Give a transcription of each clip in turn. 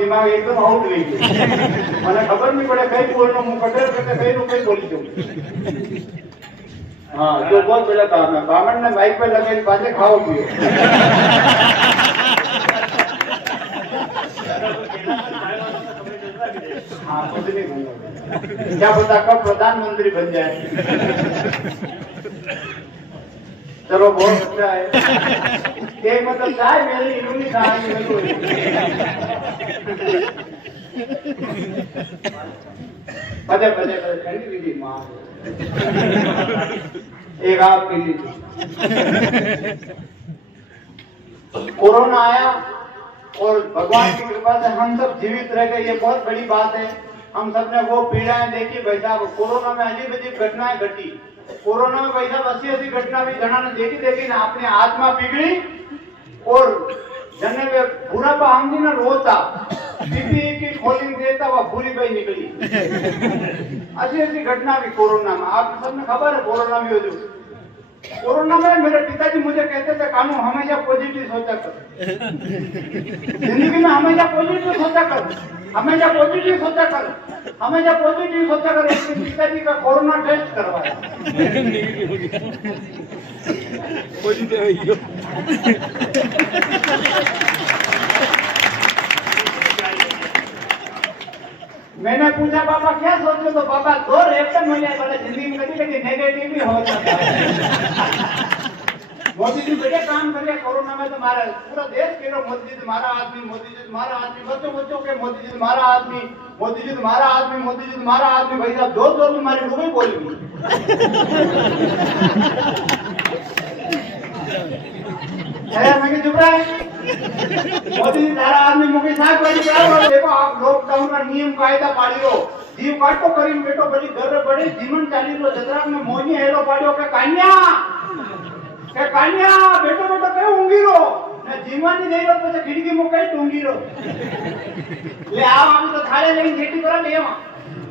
दिमाग एकदम आउट થઈ ગયો મને ખબર નહીં પડે કઈ બોલનો હું કટર કરતે કઈ નું કઈ બોલી દઉં हाँ जो बहुत बड़ा काम है बामन ने माइक पे लगे बातें खाओ पियो हाँ कुछ नहीं कहूँगा क्या पता कब प्रधानमंत्री बन जाए चलो बहुत अच्छा है एक मतलब चाय मेरी इन्होंने कहा पदे पदे पदे ठंडी विधि माँ एक आप पी लीजिए कोरोना आया और भगवान की कृपा से हम सब जीवित रह गए ये बहुत बड़ी बात है हम सब ने वो पीड़ाएं देखी भाई साहब कोरोना में अजीब अजीब घटनाएं घटी कोरोना में भाई साहब ऐसी घटना भी जना ने देखी ना अपनी आत्मा पिघली और जने में बुरा हमदी ना रोता पीपी की खोलिंग देता वो बुरी भाई निकली ऐसी घटना भी कोरोना में आप सबने खबर है कोरोना में हो जो कोरोना में मेरे पिताजी मुझे कहते थे कानू हमेशा पॉजिटिव सोचा कर जिंदगी में हमेशा पॉजिटिव सोचा कर हमेशा पॉजिटिव सोचा कर हमेशा पॉजिटिव सोचा कर एक पिताजी का कोरोना टेस्ट करवाया पॉजिटिव है यो मैंने पूछा पापा क्या सोचो तो पापा दो रेप्टन मिले बोले जिंदगी में कभी कभी नेगेटिव भी हो जाता है मोदी जी बड़े काम कर रहे कोरोना में तो हमारा पूरा देश कह रहा मोदी जी तुम्हारा आदमी मोदी जी तुम्हारा आदमी बच्चों बच्चों के मोदी जी तुम्हारा आदमी मोदी जी तुम्हारा आदमी मोदी जी तुम्हारा आदमी भाई साहब जोर जोर में हमारी रूबी बोलेंगी मैं चुप रहा है मोदी जी तारा आदमी मुके साथ वाली कराओ देखो आप लॉकडाउन का नियम कायदा पाड़ी रो जीव काटो करीम बेटो बड़ी घर बड़ी जीवन चाली रो जतरा में मोनी हेलो पाड़ियो के कान्या बेटो बेटो के ऊंगी रो ने जीवन नहीं देरो तो खिड़की में कई टूंगी रो ले आओ हम तो थाले लेकिन खेती करा देवा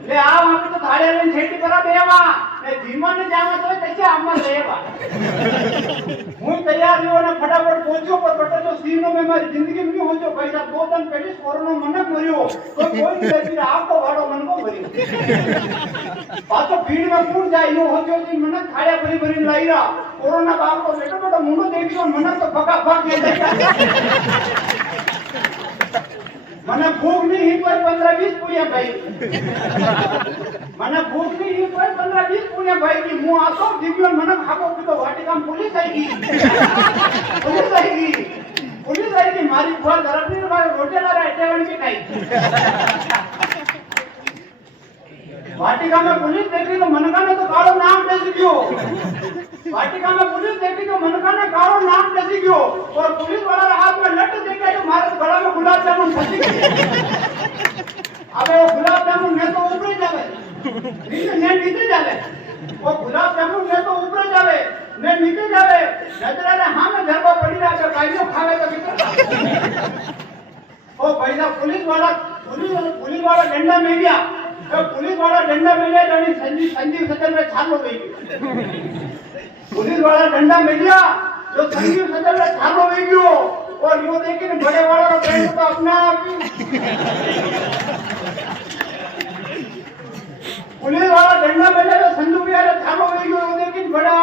ले आओ हम तो थाले लेकिन खेती करा देवा ने जीवन ने जाना तो कैसे अम्मा देवा હું તૈયાર રહ્યો અને ફટાફટ પહોંચ્યો પર બટો જો સીનો में મારી જિંદગી में हो जो पैसा दो दिन पहले कोरोना मनक मरियो तो कोई व्यक्ति आपको वाड़ो मन को भरी पाछो भीड़ में कूद जाए नो हो जो दिन मनक खाया भरी भरी लाई रहा कोरोना बाप को बेटो बेटो मुंडो देखियो मनक तो फका फक ले जाए મને ભૂખ નહીં હી કોઈ 15-20 પૂર્યા ભાઈ મને ભૂખ નહીં હી કોઈ 15-20 પૂર્યા ભાઈ की હું આતો દીવ્યો મને ખાકો પીતો વાટિકામ पुलिस आएगी મારી ભૂવા ધરપની મારો રોટેલા એટેવણ કે કાઈ वाटिका में पुलिस देखी तो मनका ने तो कालो नाम बेसी गयो वाटिका में पुलिस देखी तो मनका ने कालो नाम बेसी गयो और पुलिस वाला हाथ में लट देके तो मारे गला में गुलाब जामुन फंसी गई अबे वो गुलाब जामुन ने तो ऊपर जावे नीचे जावे वो गुलाब जामुन ने तो ऊपर जावे ने नीचे जावे नजरा ने हां में धरवा पड़ी रहा है काइयो खावे तो भीतर ओ पैसा पुलिस वाला डंडा में गया तो पुलिस वाला डंडा मिले तो संजीव सज्जन में छालो गई पुलिस वाला डंडा मिल गया जो संजीव सज्जन में छालो गई गयो और यो देखे बड़े वाला का फ्रेंड तो अपना आप पुलिस वाला डंडा मिले तो संजू भी यार छालो गई गयो देखे बड़े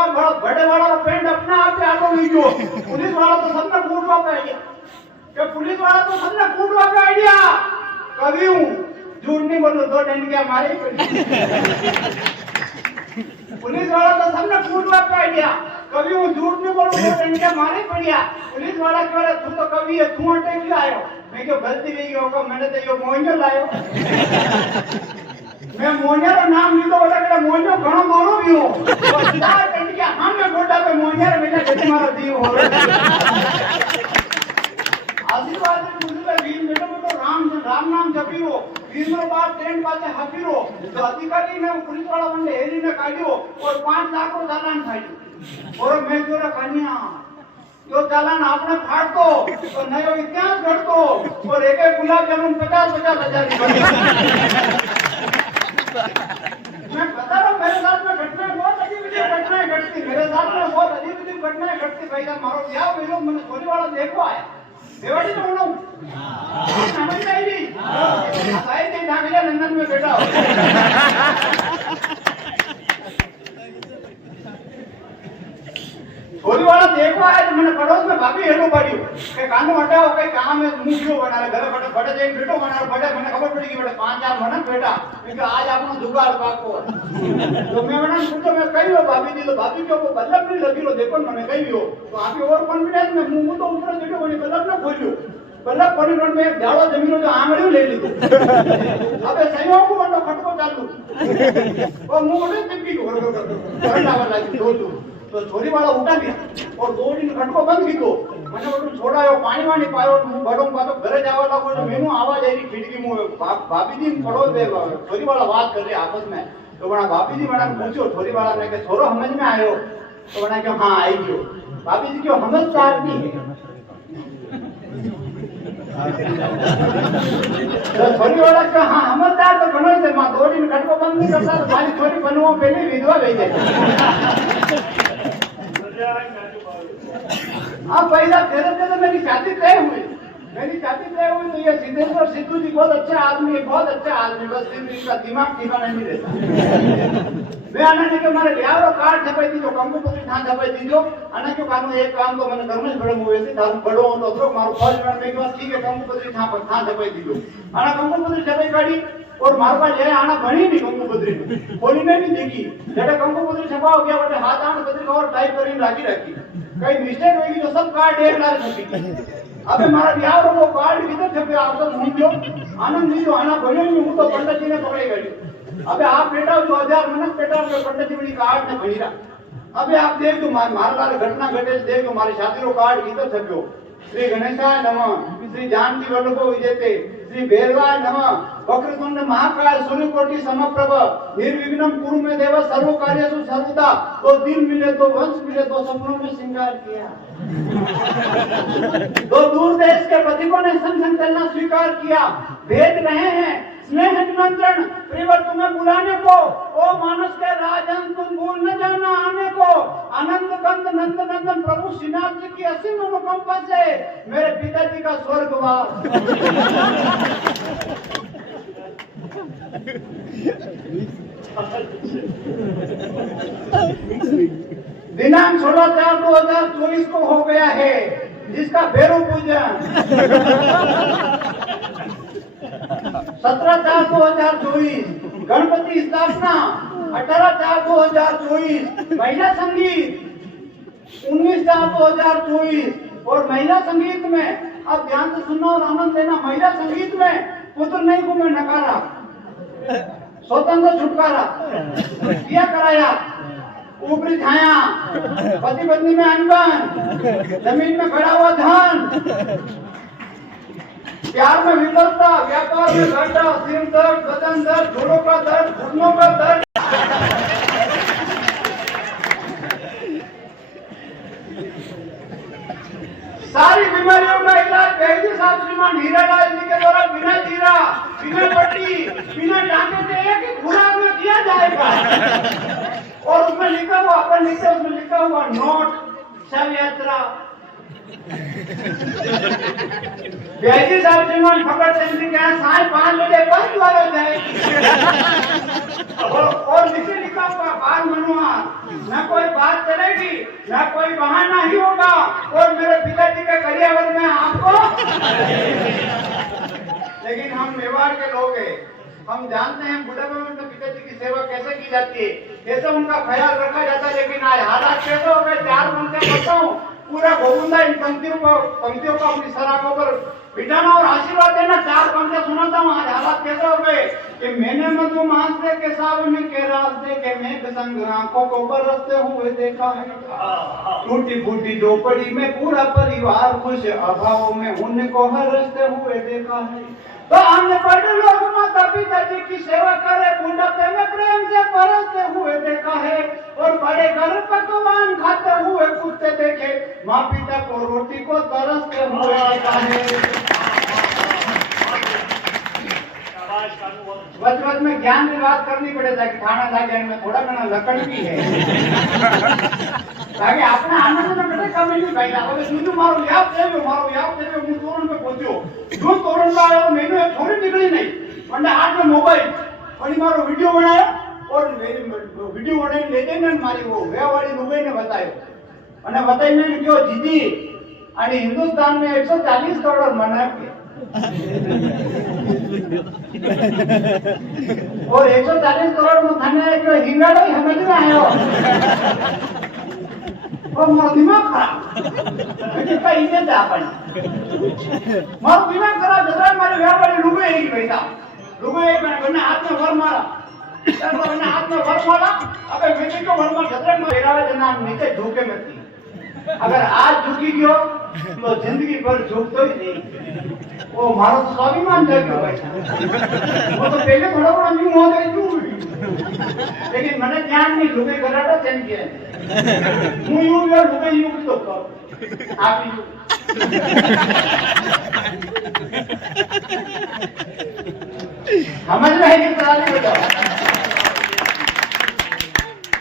वाला का फ्रेंड अपना आप आलो गई गयो पुलिस वाला तो सबने कूटवा का आइडिया कि पुलिस वाला तो सबने कूटवा का आइडिया कभी हूं झूठ नहीं बोलो दो डंडियां मारे पुलिस वाला तो सबने कूटवा का आइडिया कभी हूं झूठ नहीं बोलो दो डंडियां मारे पड़िया पुलिस वाला कह रहा तू तो कभी है तू अटक भी आयो मैं क्यों गलती नहीं होगा मैंने तो यो मोहनो लायो मैं मोहनो का नाम नहीं तो बोला कि मोहनो घणो दोरो भी हो और चार डंडियां हम में गोटा पे मोहनो बेटा जति मारो जीव हो आशीर्वाद मुझे वीर बेटा तो राम नाम जपीरो वीरो बार ट्रेंड पाछे हपीरो तो अधिकारी ने पुलिस वाला बंदे हेरी ने काढ्यो और 5 लाख रो चालान थायो और मैं जोरा कन्या जो चालान आपने फाड़तो तो नयो इतिहास घड़तो और एक गुलाब जामुन 50-50 हजार की मैं बता रहा हूं मेरे साथ में घटनाएं बहुत अजीब घटनाएं घटती मेरे साथ में बहुत अजीब घटनाएं घटती भाई साहब मारो क्या वीरो मैंने छोरी वाला देखो आया बेवाड़ी तो हूँ समझ में आई नहीं साइड के ढांगलिया लंदन में बैठा हो छोरी वाला देखो है तो मैंने पड़ोस में भाभी हेलो पड़ी के कानो हटाओ कई काम में मुंह क्यों बना रहे घर बड़े बड़े जाइन बेटो बना रहे बड़े मैंने खबर पड़ी कि बेटा 5-4 महीना बेटा क्योंकि आज आपनो जुगाड़ पाको तो मैं मैंने पूछो मैं कही हो भाभी जी तो भाभी क्यों बल्लभ नहीं लगी लो देखो मैंने कही हो तो आप ओवर कॉन्फिडेंस में मुंह तो ऊपर देखो कोई बल्लभ ना खोलियो बल्लभ पड़ी रोड में एक झाड़ो जमीनो जो आंगड़ियों ले ली अबे सही को बंदो खटको चालू वो मुंह में चिपकी को करंट आवाज लगी दो तो छोरी वाला उठा गया और 2 दिन खटको बंद कीधो मैंने बोलू छोड़ायो पानी वानी पायो बड़ो पातो घरे जावा लागो तो मेनू आवाज आई खिड़की मुंह भाभी जी पड़ोस में छोरी वाला बात कर रहे आपस में तो बड़ा भाभी जी मैंने पूछो छोरी वाला ने के छोरो समझ में आयो तो मैंने कहा हां आई गयो भाभी जी क्यों समझदार थी तो छोरी वाला का हां समझदार तो घणो से मां 2 दिन खटको बंद नहीं करता तो मारी छोरी बनवा पहले विधवा गई जाए हाँ पहला तेरे मेरी शादी तय हुई तो ये सिद्धेश्वर सिद्धू जी बहुत अच्छे आदमी है बस इनका दिमाग ठिकाना नहीं रहता मैं आना नहीं कि मारे यारो कार्ड छपाई दी जो कंप्यूटर था छपाई दी जो आना क्यों काम एक काम तो मैंने करना ही बड़े हुए से तारू बड़ो तो अदरो मारो फर्स्ट में एक बार ठीक है कंप्यूटर था छपाई दी जो आना कंप्यूटर छपाई काढ़ी और मारे पास ले आना बनी नहीं कंप्यूटर खोली में भी देखी जड़े कंप्यूटर छपा हो गया बटे हाथ आने पत्रिका और टाइप करी राखी कई मिस्टेक होगी तो सब कार्ड एक लाख छपी अबे मारा ब्याह वो कार्ड किधर छपे आप सब मुझो आनंद जी जो आना बने नहीं हूं तो पंडित जी ने पकड़े गए अबे आप बेटा जो 1000 मनक बेटा के पंडित जी बड़ी कार्ड ने भरीरा अबे आप देख जो मारा लाल घटना घटे देख जो हमारी शादी रो कार्ड किधर छप्यो श्री गणेशाय नमः श्री जानकी वल्लभो विजयते श्री भैरवाय नमः वक्रतुंड महाकाय सूर्यकोटि समप्रभ निर्विघ्नं कुरु मे देव सर्व कार्येषु सर्वदा तो दिल मिले तो वंश मिले तो सपनों में श्रृंगार किया तो दूर देश के पथिकों ने संग संग चलना स्वीकार किया भेज रहे हैं स्नेह निमंत्रण प्रियवर तुम्हें बुलाने को ओ मानस के राजन तुम भूल न जाना आने को आनंद कंद नंद नंदन प्रभु श्रीनाथ जी की असीम अनुकंपा से मेरे पिताजी का स्वर्गवास दिनांक 16/4/2024 को हो गया है जिसका भैरव पूजन 17/4/2024 गणपति स्थापना 18/4/2024 महिला संगीत 19/4/2024 और महिला संगीत में अब ध्यान से सुनना और आनंद लेना महिला संगीत में पुत्र नहीं को मैं नकारा स्वतंत्र छुटकारा किया कराया ऊपरी छाया पति पत्नी में अनबन जमीन में खड़ा हुआ धन प्यार में विफलता व्यापार में घाटा सिर दर्द बदन दर्द जोड़ों का दर्द घुटनों का दर्द सारी बीमारियों का इलाज वैद्य साहब श्रीमान हीरालाल जी के द्वारा बिना जीरा बिना पट्टी बिना टांके से एक ही खुराक में किया जाएगा और उसमें लिखा हुआ अपन नीचे उसमें लिखा हुआ नोट शव यात्रा वैद्य साहब श्रीमान फकड़ सिंह जी के यहाँ 5:30 बजे बंद वाला जाएगी और नीचे लिखा हुआ बाल मनोहर न कोई बात चलेगी न कोई बहाना ही होगा और मेरे पिताजी के करियावर में आपको लेकिन हम मेवाड़ के लोग हैं हम जानते हैं बुढ़ापे में अपने पिताजी की सेवा कैसे की जाती है कैसे उनका ख्याल रखा जाता है लेकिन आज हालात कैसे हो गए 4 मन से करता हूँ पूरा गोविंदा इन पंक्तियों को अपनी सराखों पर बिठाना और आशीर्वाद देना 4 पंक्तियां सुनाता हूँ आज हालात कैसे हो गए कि मैंने मधुमास के सावन के रास्ते के मेघ संग आंखों को बरसते हुए देखा है टूटी फूटी झोपड़ी में पूरा परिवार खुश अभाव में उनको हरसते हुए देखा है तो हमने बड़े लोग माता पिताजी की सेवा करे बुढ़ापे में प्रेम से परसते हुए देखा है और बड़े घर पकवान खाते हुए कुत्ते देखे माँ पिता को रोटी को तरसते हुए देखा है वच में ज्ञान की बात करनी पड़ेगा कि खाना खा के में थोड़ा घना लकड़ भी है કારણ કે આપણે આનંદના પેટે કામે નહીં ભાઈ હવે બીજું મારો યાદ થયો હું તોરણ पे પહોંચ્યો જો તોરણ માં આવ્યો મેનુ એક થોડી નીકળી નહીં અને હાથ में मोबाइल और मारो वीडियो बनाया और वीडियो बनाई लेते ने मारी वो वेवाड़ी दुबई ने बतायो અને बताई क्यों जीती અને हिंदुस्तान में 140 करोड़ मना के और 140 करोड़ में थाने जो हिंगाड़ो समझ में आयो और मारो दिमाग खराब कितना इज्जत है अपन मारो दिमाग खराब जरा मारे वेवाड़ी दुबई ही पैसा दुबई में बने हाथ में वर मारा बने हाथ में वर मारा अबे बेटे को वर मार जरा में वेरावे जना नीचे झुके मत अगर आज झुकी गयो तो जिंदगी भर झुकतो ही नहीं वो मारो स्वाभिमान जाग्यो भाई वो तो पहले थोड़ा बड़ा न्यू हो गई तू लेकिन मैंने ध्यान नहीं झुके कराटा चल गया हूं यूं यार झुके यूं तो आप यूं समझ में है कि ताली बजाओ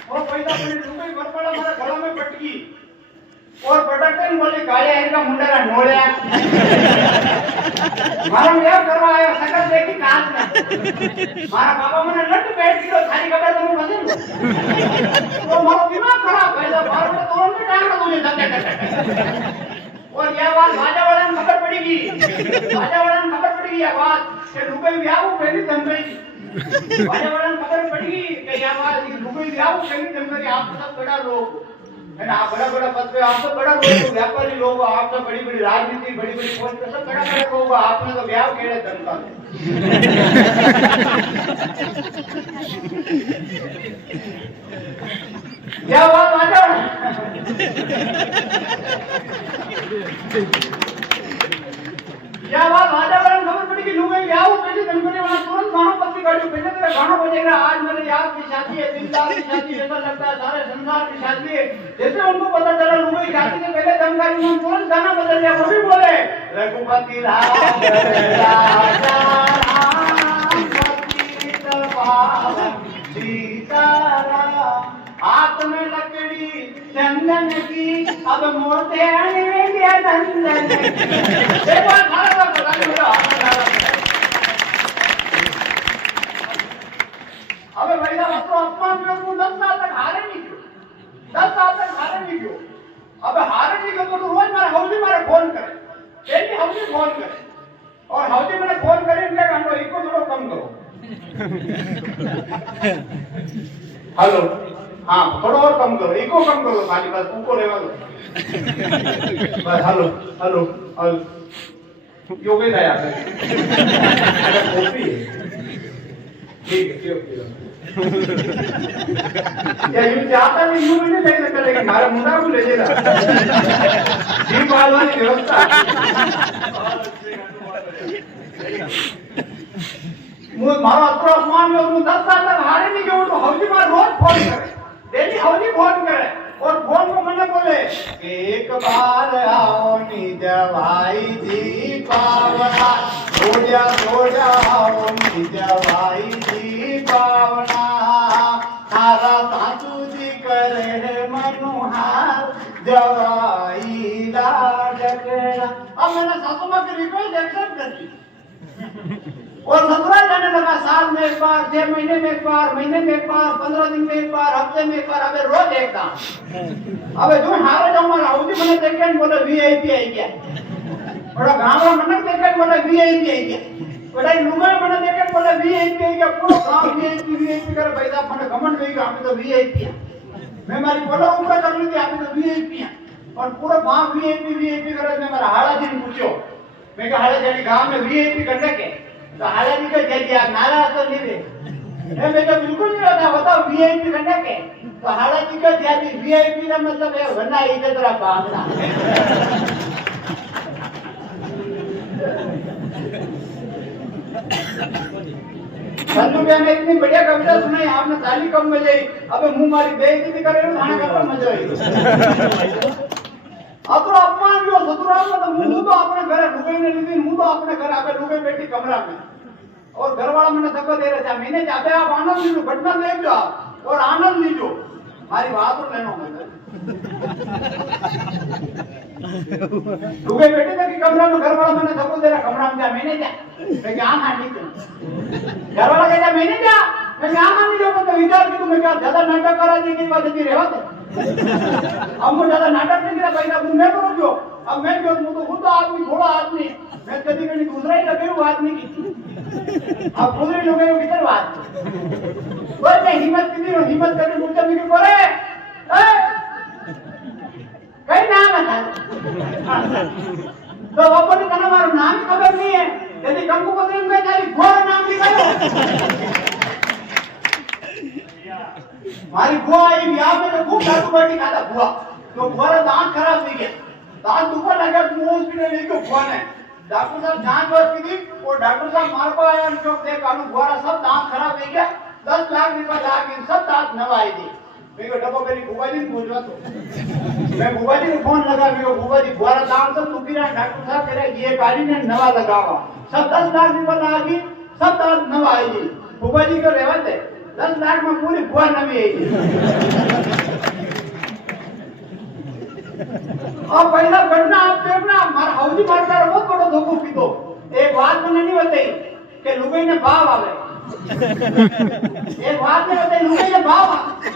वो पैदा पड़ी झुके बरपड़ा हमारा गला में पटकी और पटकन बोले काले इनका मुंडरा नोड़या मारा क्या करवा आया सकल देखी कांच में मारा बाबा मने लट बैठ गयो थारी खबर तुम मजे तो मारो दिमाग खराब है जब बार में तोड़ में टांग तुझे धक्के करते और यह बात राजा वाले ने खबर पड़ेगी राजा वाले ने खबर पड़ेगी यह बात कि रुपए ब्याह पहली धमकी राजा वाले ने खबर पड़ेगी कि यह बात रुपए ब्याह पहली धमकी आप सब बड़ा लोग है ना बड़ा पद पे आप तो बड़ा लोग व्यापारी लोग आप तो बड़ी राजनीति बड़ी पोस्ट पे सब बड़ा लोग आपने तो ब्याह खेले धमका क्या बात राजा क्या बात राजा वाले खबर पड़ी कि लोग ब्याह पहले धमकी वाला तुरंत गाना पत्ती काटो पहले तो गाना बजेगा आज मेरे याद की शादी है दिलदार की शादी ऐसा लगता है सारे संसार की शादी है जैसे उनको पता चला लोगों की शादी से पहले धमकाई उन्होंने तुरंत गाना बदल दिया वो भी बोले रघुपति राम राजा राम सीताराम हाथ में लकड़ी चंदन की अब मोते आएंगे नंदन देखो खाना पता नहीं अबे भाई साहब तो अपमान में तुम 10 साल तक हारे नहीं क्यों अबे हारे नहीं क्यों तो रोज मेरा हौजी मेरा फोन करे डेली हौजी फोन करे और हौजी मैंने फोन करे इसलिए कांडो इको थोड़ा कम करो हेलो हाँ थोड़ा और कम करो इको कम करो खाली बस उनको लेवा दो बस हेलो यो के दया अरे कॉपी ठीक है क्यों या यूं चाहता नहीं यूं नहीं ले सकता लेकिन हमारा मुंडा को ले जेला जी पालवानी व्यवस्था मुझे मारा अतरो अपमान में तुम 10 साल तक हारे नहीं गए तो हौजी मार रोज फोन करे डेली हौजी फोन करे और फोन को मैंने बोले एक बार आओ निज भाई जी पावना थोड़ा आओ निज भाई जी पावना थारा सासू जी करे मनुहार जवाई लाडकड़ा अब मैंने सासू माँ की रिक्वेस्ट एक्सेप्ट कर ली और ससुराल जाने लगा साल में एक बार 6 महीने में एक बार महीने में एक बार 15 दिन में एक बार हफ्ते में एक बार अबे रोज एक काम अबे जो हारे जाऊंगा राहुजी मैंने देखे बोले वीआईपी आई गया बड़ा गांव में मैंने देखे बोले वीआईपी आई गया बड़ा लुगा मैंने देखे बोले वीआईपी आई गया पूरा गांव वीआईपी कर भाई साहब मैंने घमंड में गया हम तो वीआईपी है मैं मारी बोला ऊपर कर ली थी आप तो वीआईपी है और पूरा गांव वीआईपी करे मैं मेरा हाड़ा जी ने पूछो मैं कहा हाड़ा जी गांव में वीआईपी करने के तो हाड़ा जी को कह दिया नाराज तो नहीं थे मैं तो बिल्कुल नहीं रहता बताओ वीआईपी करने के तो हाड़ा जी को दिया थी वीआईपी का मतलब है वरना इधर तरह बांधना संजू भैया ने इतनी बढ़िया कविता सुनाई आपने ताली कम बजाई अबे मुंह मारी बेइज्जती करे तो खाना का मजा आई अब तो अपमान जो ससुराल में तो मुंह तो अपने घर रुके ने लीधी मुंह तो अपने घर आके रुके बैठी कमरा में और घर वाला मैंने धक्का दे रहा था मैंने चाहते आप आनंद लीजिए घटना देख लो और आनंद लीजिए हमारी बात और लेना होगा लुगाई बैठे थे कि कमरा में घर वाला मैंने सबको दे रहा कमरा में जा मैंने जा मैं क्या खानी थी घर वाला कहता मैंने जा मैं क्या खानी जो तो विचार की तुम्हें क्या ज्यादा नाटक करा दी की बात नहीं रहवा हमको ज्यादा नाटक नहीं करा भाई अब मैं करो जो अब मैं जो तो खुद आदमी थोड़ा आदमी मैं कभी कभी दूसरा ही लगे वो आदमी की अब दूसरे लोग हैं किधर बात कोई मैं हिम्मत करके पूछा मुझे बोले कई नाम है तो बापा ने कहा हमारा नाम ही खबर नहीं है यदि कंकु पत्री में तेरी घोर नाम लिखायो मारी बुआ आई ब्याह में तो खूब दारू बाटी खाता बुआ तो बुआ दांत खराब हो गया दांत ऊपर लगा तो हॉस्पिटल लेके बुआ ने डॉक्टर साहब जांच वाच की थी और डॉक्टर साहब मार को आया उनको देख कानू बुआ सब दांत खराब हो गया 10 लाख रुपया लाके सब दांत नवाई दी मेरे को डब्बा मेरी बुआ जी पूछवा तो मैं बुआ जी को फोन लगा मेरे बुआ जी बुआ दांत सब टूटी रहा डॉक्टर साहब कह रहे ये गाड़ी ने नवा लगावा सब 10 लाख रुपया लागी सब दांत नवाई दी बुआ जी को रहवा दे 10 लाख में पूरी बुआ नवी आई और पहला घटना आप देखना मार हौजी मारता बहुत बड़ो धोखो पीतो एक बात मैंने नहीं बताई कि लुगाई ने भाव आवे एक बात नहीं बताई लुगाई ने भाव आवे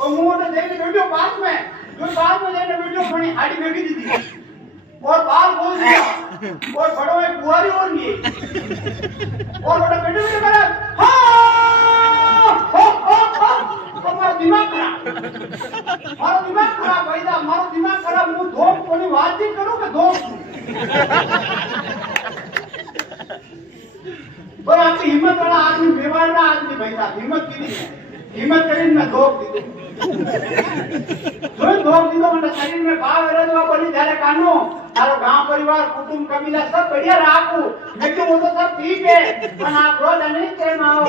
और मुंह तो देखने वीडियो पास में देखने वीडियो बनी हाड़ी बेटी दी थी और बाल खोल दिया और बड़ो एक बुआरी और लिए और बड़ा बेटे ने कहा मारो दिमाग खराब भाई साहब मारो दिमाग खराब मुंह धोप कोनी बातचीत करो कि धोप पर आपकी हिम्मत वाला आदमी बेवाड़ा आदमी भाई साहब हिम्मत की नहीं है हिम्मत करी मैं धोप दी जो धोप दी तो मतलब शरीर में भाव है जो बड़ी जारे कानो तारो गांव परिवार कुटुंब कबीला सब बढ़िया राखू मैं क्यों वो तो सब ठीक है पर आप रोज नहीं थे माओ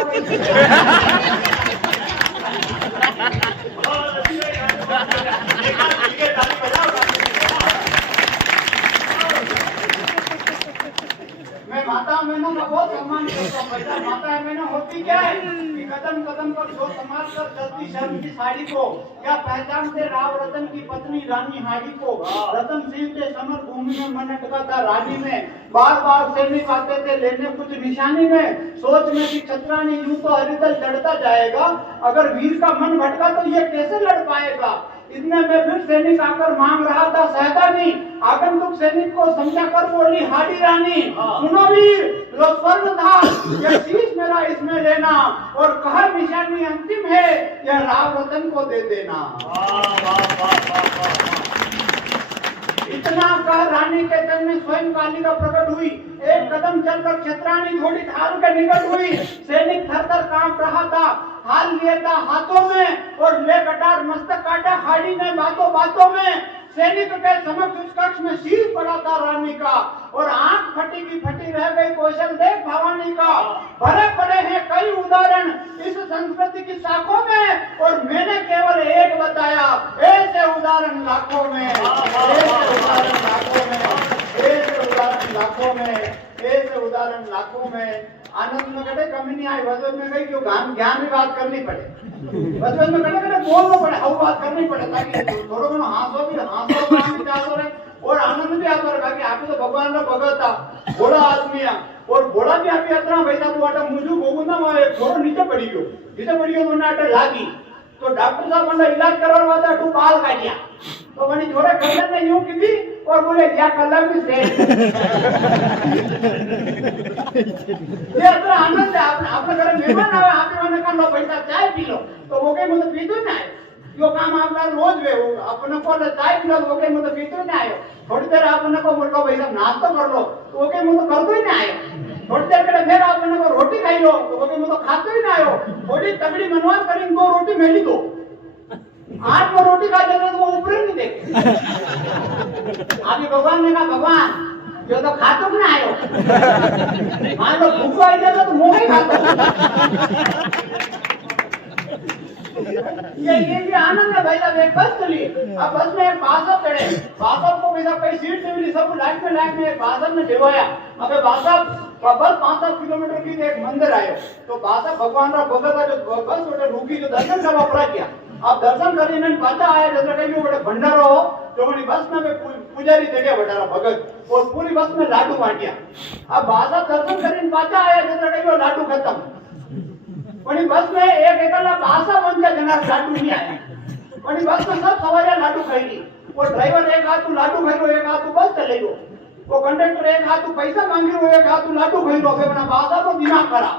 मैं माता बहनों का बहुत सम्मान करता हूँ बेटा माता बहनों होती क्या है कि कदम कदम पर जो संभाल कर चलती शर्म की साड़ी को या पहचानते राव रतन की पत्नी रानी हाड़ी को रतन सिंह के समर भूमि में मन अटका था रानी में बार बार सैनिक आते थे लेने कुछ निशानी में सोच में कि छतरानी यूं तो हरिदल चढ़ता जाएगा अगर वीर का मन भटका तो ये कैसे लड़ पाएगा इतने में फिर सैनिक आकर मांग रहा था सहता नहीं आगंतुक सैनिक को समझा कर बोली हाडी रानी सुनो वीर लो स्वर्ण था यह शीश मेरा इसमें लेना और कहा निशानी अंतिम है यह राव रतन को दे देना इतना कह रानी के तन में स्वयं कालिका प्रकट हुई एक कदम चलकर छतरानी थोड़ी ढाल के निकट हुई सैनिक थर थर कांप रहा था हाल लिया था हाथों में और ले कटार मस्तक काटा हाड़ी ने बातों बातों में सैनिक के समक्ष उस कक्ष में शीश पड़ा था रानी का और आंख फटी की फटी रह गई कौशल देख भवानी का भरे पड़े हैं कई उदाहरण इस संस्कृति की शाखों में और मैंने केवल एक बताया ऐसे उदाहरण लाखों में ऐसे उदाहरण लाखों में ऐसे उदाहरण लाखों में ऐसे उदाहरण लाखों में आनंद में कहते कमी नहीं आई वजन में गई क्यों ज्ञान में बात करनी पड़े वजन में कहते बोलना पड़े अब बात करनी पड़े ताकि थोड़ा घणो हाथों चाहतो रहे और आनंद भी आता रहा कि आप तो भगवान का भगत था बड़ा आदमी और बड़ा भी आप यात्रा भाई था वो मुझे गोगुंदा में थोड़ा नीचे पड़ी गयो तो नाटे लागी तो डॉक्टर साहब ने इलाज करवाने वाला टू बाल काटिया तो बनी थोड़े कलर ने यूं की थी और बोले क्या कलर भी से ये तो आनंद है आपने घर मेहमान आवे आपने मैंने कहा लो पैसा चाय पी लो तो वो कहीं मुझे पीतो ना जो काम आपका रोज वे अपने को चाय पी लो वो कहीं मुझे पीतो ना आयो थोड़ी देर आपने को बोलो भाई साहब नाश्ता कर लो तो वो कहीं मुझे कर दो ही ना आयो थोड़ी देर के फिर आपने को रोटी खाई लो तो वो कहीं मुझे खाते ही ना आयो थोड़ी तगड़ी मनवार करी 2 रोटी मेली दो 8 में रोटी खा लेते तो वो ऊपर नहीं देखे अभी भगवान ने कहा भगवान जो तो खातो भी ना आयो मान लो भूखो आई जाता तो मुंह ही खाता ये भी आनंद है भाई साहब एक बस चली अब बस में एक बासब चढ़े बासब को भाई कई सीट से मिली सब लाइन में एक बासब ने देवाया अबे बासब बस 5-7 किलोमीटर की एक मंदिर आयो तो बासब भगवान का भगत जो बस उठे रुकी जो दर्शन करवा पड़ा किया आप दर्शन કરીને पाछा आया जैसे कहीं बड़े भंडारो जो बड़ी बस में पुजारी जगह बटारा भगत और पूरी बस में लाडू बांटिया। अब बासा दर्शन કરીને पाछा आया जैसे कहीं लाडू खत्म बड़ी बस में एक एकला बासा बन गया जना लाडू नहीं आया बड़ी बस में सब सवारियां लाडू खाई वो ड्राइवर एक हाथ लाडू खाई रो एक हाथ बस चले गयो वो कंडक्टर एक हाथ पैसा मांगी रो एक हाथ लाडू खाई रो अपना बासा तो दिमाग खरा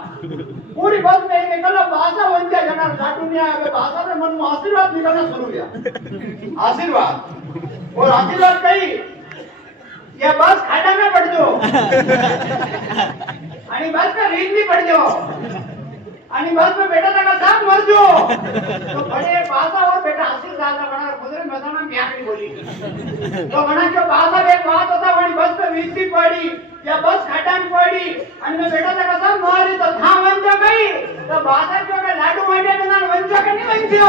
पूरी बस में एक एकला बासा बन गया जना लाडू नहीं आया बासा ने मन में आशीर्वाद निकलना शुरू किया आशीर्वाद और आशीर्वाद कही ये बस खाड़ा में पड़ जाओ आणि बस का रीत नहीं पड़ जाओ आणि बस में बेटा लगा साथ मर जो तो बड़े पासा और बेटा हंसी साला बना गुजरे मसाना में आखिरी बोली तो बना जो पासा एक बात होता वही बस पे वीसी पड़ी या बस खाटा में पड़ी आणि में बेटा लगा साथ मारी तो था बन जो गई तो बासा जो के लाडू मांडे तो ना बन जो के नहीं बन जो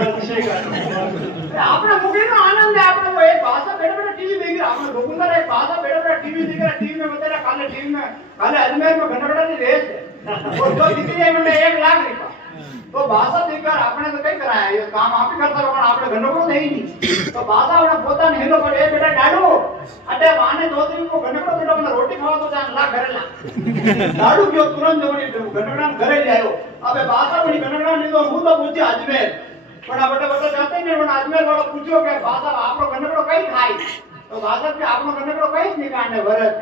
अच्छे का आपने मुझे ना आनंद है आपने वो एक भाषा बेटा टीवी देख रहा आपने लोगों एक भाषा बेटा टीवी देख रहा टीवी में बता रहा काले टीवी में काले अजमेर में घंटा की रेस है और जो जीती जाए मैंने 1 लाख रुपया तो भाषा देखकर आपने तो कई कराया ये काम आप ही करता हो आपने घंटों को नहीं तो भाषा अपना पोता ने हेलो पर ए बेटा डाडू अटे बाने दो दिन को घंटों बेटा मैंने रोटी खावा तो जान ला घरे ला डाडू क्यों तुरंत जवनी घंटों घरे जायो अबे भाषा बड़ी घंटों नहीं तो હું તો પૂછી अजमेर પણ આ બટા જાતે ને પણ અજમેર વાળો પૂછ્યો કે ભાષા આપણો ગણકડો કઈ ખાય તો ભાષા કે આપણો ગણકડો કઈ જ નહીં કાને વરત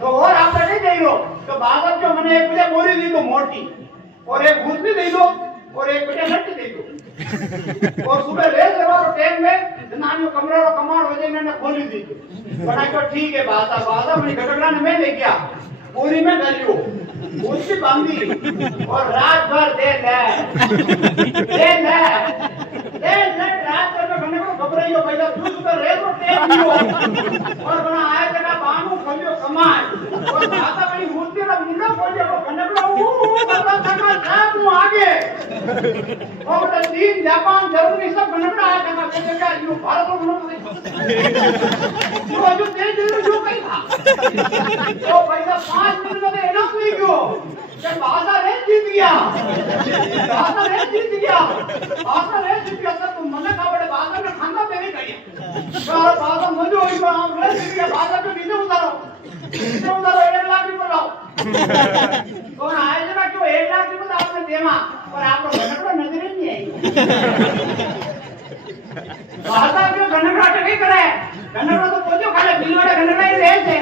તો ઓર આપણે નહીં જઈરો તો ભાષા કે મને એક બીજા બોરી દીધો મોટી और एक घुसनी दे दो और एक बेटा लट्टी दे दो और सुबह रेस वाला टाइम में नानियो कमरा रो कमाड़ वजे ने खोली दी बड़ा को ठीक है बासा अपनी गटगड़ा ने मैं ले गया पूरी में डालियो उसकी बांधी और रात भर दे रात भर में घंटे को घबराइयो भैया तू सुबह रेस रो टाइम दियो और बना आया जगह बानू खलियो कमाल और बासा बड़ी मूर्ति ना मुंडा खोलियो को घंटे को आगे और चीन जापान जर्मनी सब बनना आया था मैं क्या यो भारत को जो जो तेज जो कहीं था तो पैसा 5 मिनट में एना नहीं क्यों कि भाषा रेस जीत गया सब तुम मन का बड़े भाषा में खाना पे नहीं करिए और भाषा मजो होई को हम रेस जीत गया भाषा पे नीचे उतारो 1 लाख रुपए लाओ कौन आए जना क्यों 1 लाख रुपए आपने देवा पर आपको घनकड़ा नजर नहीं आई भाषा क्यों घनकड़ा नहीं करे घनकड़ा तो पूछो खाली बिल वाला घनकड़ा ही रहे थे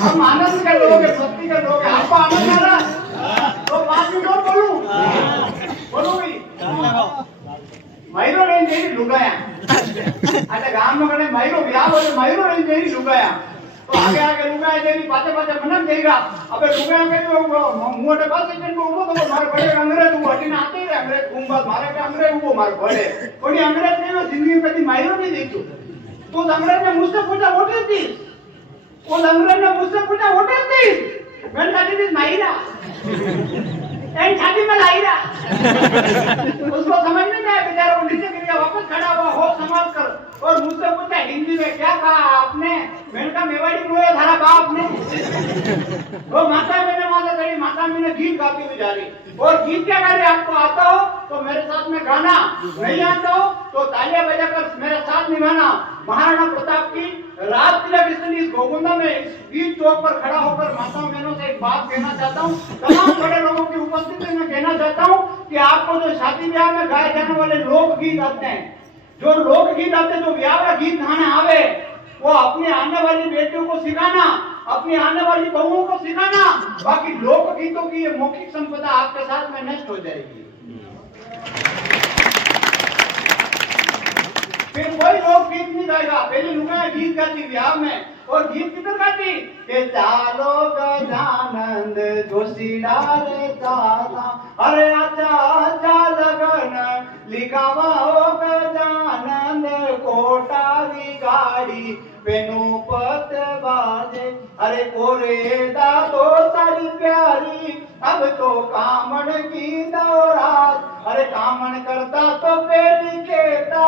हम आनंद के लोग हैं भक्ति के लोग हैं आपको आनंद आ रहा तो 5 मिनट और बोलो भाई मयूरो नहीं जेरी लुगाया अच्छा गांव में कने मयूरो ब्याह बोले मयूरो नहीं जेरी लुगाया तो आगे लुगाया जेरी पाछे मनन देगा अबे लुगाया के जो मोटे पास सेकंड को उबो तो मार बड़े अंग्रेज वो हटी आते ही अंग्रेज कुंभा मारे के अंग्रेज उबो मार बड़े कोई अंग्रेज ने जिंदगी में कभी मयूरो नहीं देखो तो अंग्रेज ने मुझसे पूछा वोट दी उस अंग्रेज ने मुझसे पूछा वोट दी मैंने कहा थी मायरा एंड छाती में लाईरा उसको समझ में नहीं आया बेचारा वो नीचे गिर गया वापस खड़ा हुआ होश संभाल कर और मुझसे पूछा हिंदी में क्या कहा आपने मैंने कहा मेवाड़ी रोया थारा बाप ने वो माता मैंने गीत गाती हुई जा रही और गीत क्या गा रही आपको आता हो तो मेरे साथ में गाना नहीं आता हो तो तालियां बजाकर मेरे साथ निभाना महाराणा प्रताप की रात तिलक इस गोकुंदा में इस बीच चौक पर खड़ा होकर माताओं बहनों से एक बात कहना चाहता हूँ तमाम बड़े लोगों की उपस्थिति में कहना चाहता हूँ कि आपको जो शादी ब्याह में गाए जाने वाले लोकगीत आते हैं जो लोकगीत आते हैं जो ब्याह गीत गाने आवे वो अपने आने वाली बेटियों को सिखाना अपनी आने वाली बहुओं को सिखाना बाकी लोकगीतों की ये मौखिक संपदा आपके साथ में नष्ट हो जाएगी फिर कोई लोग गीत नहीं गाएगा पहले लुगाया गीत गाती ब्याह में और गीत किधर गाती के चालो गजानंद जोशीला रे चाला अरे आचा आचा लगन लिखावा हो गजानंद कोटारी साड़ी पेनू पत बाजे अरे कोरे दादो सारी प्यारी अब तो कामण की दौरात अरे कामण करता तो पेली केता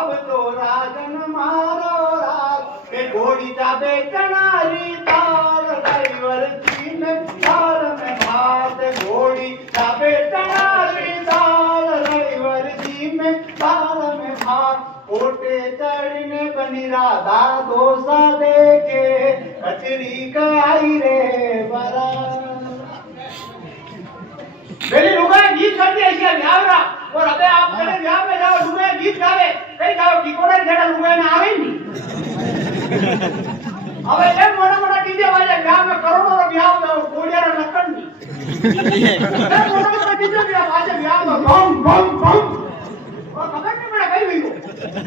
अब तो राजन मारो रात के घोड़ी जाबे चनारी ताल ड्राइवर जी में ताल में भात घोड़ी जाबे चनारी ताल ड्राइवर जी में ताल में भात कोटे चढ़ने बनी राधा दोसा देके कचरी आई रे बरा पहले लोग गीत करते ऐसे व्यावरा और अबे आप पहले व्याव में जाओ लुगाई गीत गावे कई गाओ टिकोड़ा जेड़ा लुगाई ना आवे नहीं अबे ये मोटा मोटा डीजे वाले व्याव में करोड़ों रो व्याव में कोड़िया रो लकड़ नहीं ये मोटा मोटा डीजे व्याव आज व्याव में बम बम बम और खबर नहीं पड़ा कहीं भी को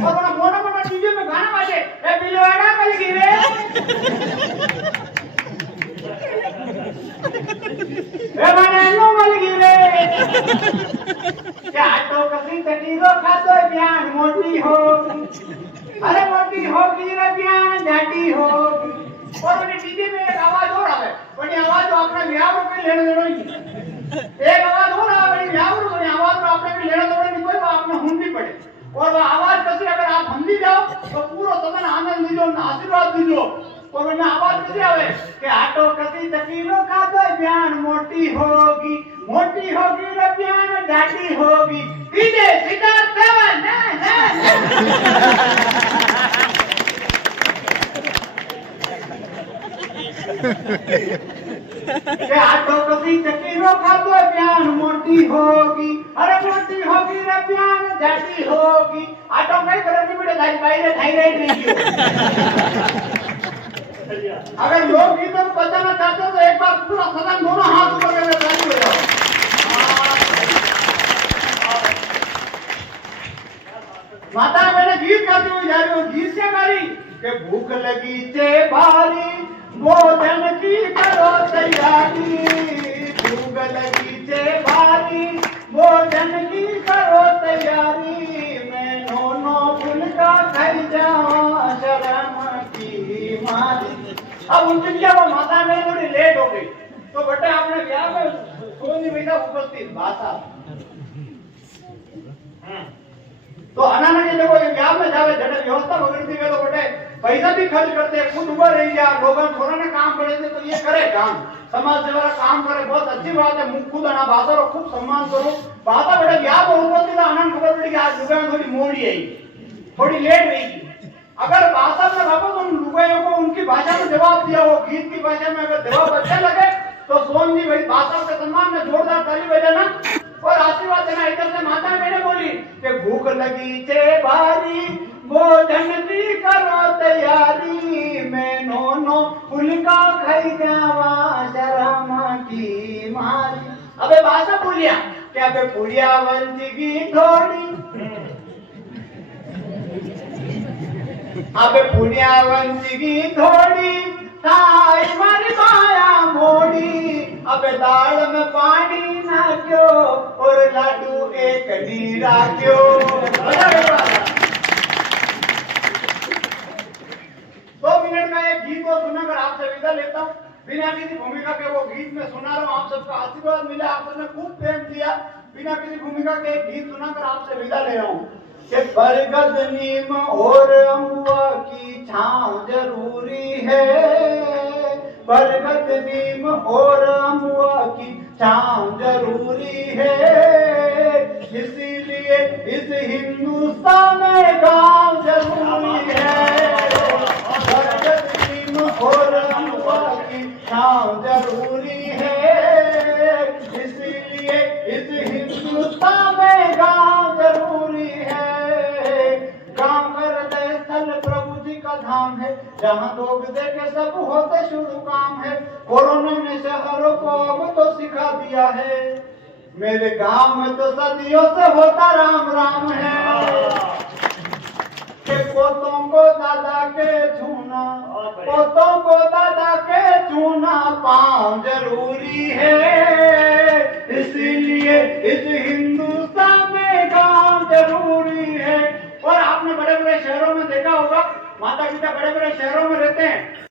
और बड़ा मोटा मोटा डीजे में गाना बाजे ए बिलवाड़ा कल गिरे ए माने नो मल गिरे क्या तो कसी तकीरो खातो बयान मोटी होगी अरे मोटी होगी रे बयान झाटी होगी और बने डीजे में एक आवाज और आवे बड़ी आवाज तो अपने व्याव पे लेने देनो ही एक आवाज और आवे बड़ी व्याव तो बड़ी आवाज तो अपने पे लेने देनो नहीं कोई आपने हुंडी पड़े और वो आवाज कैसे अगर आप हंदी जाओ तो पूरा सदन आनंद लीजो आशीर्वाद दीजो और वो आवाज कैसे आवे कि आटो कसी तकीरो खातो बयान मोटी होगी रे बयान झाटी होगी डीजे सीधा सेवन के आटो कसी तकीरो खातो बयान मोटी होगी अरे मोटी होगी रे बयान झाटी होगी आटो कई करनी पड़े थाई बाहर थायराइड नहीं अगर लोग गीतों को बजाना चाहते हो तो एक बार पूरा सदन दोनों हाथ ऊपर करके राजी हो जाओ माता मैंने गीत गाती हुई जा रही हूँ गीत क्या गा रही कि भूख लगी चे भारी भोजन की करो तैयारी भूख लगी चे भारी भोजन की करो तैयारी मैं नोनो फुलका खाई जावा शर्म की मारी अब उनकी क्या वो माता में थोड़ी लेट हो गई तो बेटे आपने क्या में सोनी बेटा उपस्थित भाषा तो अनाना के देखो ये क्या में जावे जड़े व्यवस्था बगड़ती है तो बेटे पैसा भी खर्च करते हैं खुद ऊपर रह गया लोगों थोड़ा ना काम करे थे तो ये करे काम समाज सेवा काम करे बहुत अच्छी बात है मुख खुद अना भाषा रो खूब सम्मान करो भाषा बेटे क्या उपस्थित आनंद खबर पड़ी कि आज लुगाई थोड़ी मोड़ी आई थोड़ी लेट रही अगर भाषा में वापस उन लुगाइयों को उनकी भाषा में जवाब दिया हो गीत की भाषा में अगर जवाब अच्छे लगे तो सोन जी भाई भाषा के सम्मान में जोरदार ताली बजाना और आशीर्वाद देना इधर से माता मैंने बोली कि भूख लगी चे भारी भोजन की करो तैयारी मैं नोनो फुलका खाई जावा शर्म की मारी अबे भाषा बोलिया क्या अबे पुड़िया वंचगी थोड़ी अबे पुण्या वंचगी थोड़ी ताई मारी माया मोड़ी अबे दाल में पानी ना क्यों और लाडू एक नीरा क्यों 2 मिनट में एक गीत को सुनाकर आपसे विदा लेता हूँ बिना किसी भूमिका के वो गीत में सुना रहा हूँ आप सबका आशीर्वाद मिला आप सबने खूब प्रेम दिया बिना किसी भूमिका के एक गीत सुनाकर आपसे विदा ले रहा हूँ कि बरगद नीम और अम्बुआ की छांव जरूरी है बरगद नीम और अम्बुआ की छांव जरूरी है इसीलिए इस हिंदुस्तान में गांव जरूरी है बरगद नीम और अम्बुआ की छांव जरूरी है इसीलिए इस हिंदुस्तान में गांव जरूरी है गांव का हृदय स्थल प्रभु जी का धाम है जहाँ लोग देखे सब होते शुरू काम है कोरोना ने शहरों को अब तो सिखा दिया है मेरे गांव में तो सदियों से होता राम राम है के पोतों को दादा के छूना पोतों को दादा के छूना पाँव जरूरी है इसीलिए इस हिंदुस्तान में गांव जरूरी है और आपने बड़े बड़े शहरों में देखा होगा माता बेटा बड़े बड़े शहरों में रहते हैं,